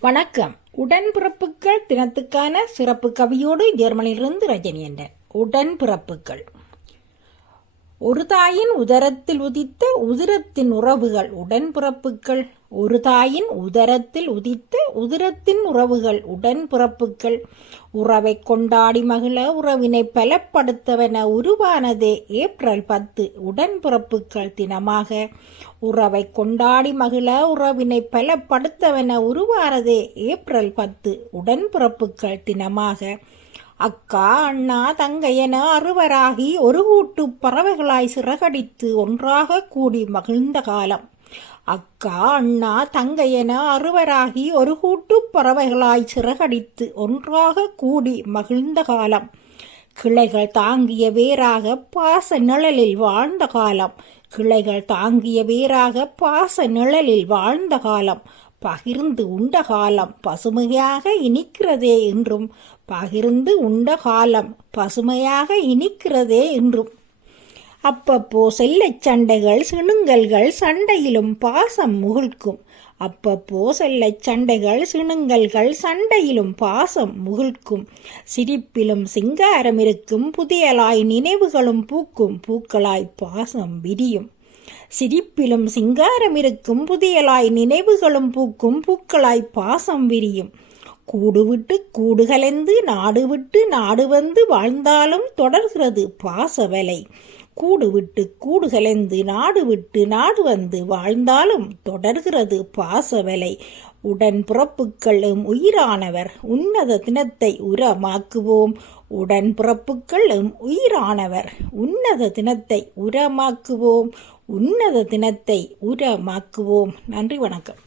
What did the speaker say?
வணக்கம். உடன்பிறப்புகள் தினத்துக்கான சிறப்பு கவியோடு ஜெர்மனியிலிருந்து ரஜினி என்ற உடன்பிறப்புகள் ஒரு தாயின் உதரத்தில் உதித்த உதிரத்தின் உறவுகள் உடன்பிறப்புகள் ஒரு தாயின் உதரத்தில் உதித்த உதிரத்தின் உறவுகள் உடன்பிறப்புகள் உறவை கொண்டாடி மகிழ உறவினை பலப்படுத்தவென உருவானதே ஏப்ரல் பத்து உடன்பிறப்புகள் தினமாக. உறவை கொண்டாடி மகிழ உறவினை பலப்படுத்தவென உருவானதே ஏப்ரல் பத்து உடன்பிறப்புகள் தினமாக. அக்கா அண்ணா தங்கையென அறுவராகி ஒரு கூட்டு பறவைகளாய் சிறகடித்து ஒன்றாக கூடி மகிழ்ந்த காலம். அக்கா அண்ணா தங்கையென அறுவராகி ஒரு கூட்டு பறவைகளாய் சிறகடித்து ஒன்றாக கூடி மகிழ்ந்த காலம். கிளைகள் தாங்கிய வேராக பாச நிழலில் வாழ்ந்த காலம். கிளைகள் தாங்கிய வேராக பாச நிழலில் வாழ்ந்த காலம். பகிர்ந்து உண்ட காலம் பசுமையாக இனிக்கிறதே என்றும் பகிர்ந்து உண்ட காலம் பசுமையாக இனிக்கிறதே என்றும். அப்பப்போ செல்லச் சண்டைகள் சிணுங்கல்கள் சண்டையிலும் பாசம் முகிழ்க்கும். அப்பப்போ செல்லச் சண்டைகள் சிணுங்கல்கள் சண்டையிலும் பாசம் முகிழ்க்கும். சிரிப்பிலும் சிங்காரம் இருக்கும் புதியலாய் நினைவுகளும் பூக்கும் பூக்களாய் பாசம் விரியும். சிரிப்பிலும் சிங்காரம் இருக்கும் புதியலாய் நினைவுகளும் பூக்கும் பூக்களாய் பாசம் விரியும். கூடு விட்டு கூடு கலைந்து நாடு விட்டு நாடு வந்து வாழ்ந்தாலும் தொடர்கிறது பாசவலை கூடு விட்டு கூடு கலைந்து நாடு விட்டு நாடு வந்து வாழ்ந்தாலும் தொடர்கிறது பாசவலை உடன் பிறப்புக்களும் உயிரானவர் உன்னத தினத்தை உரமாக்குவோம். உடன் பிறப்புக்களும் உயிரானவர் உன்னத தினத்தை உரமாக்குவோம். உன்னத தினத்தை உரமாக்குவோம் நன்றி வணக்கம்.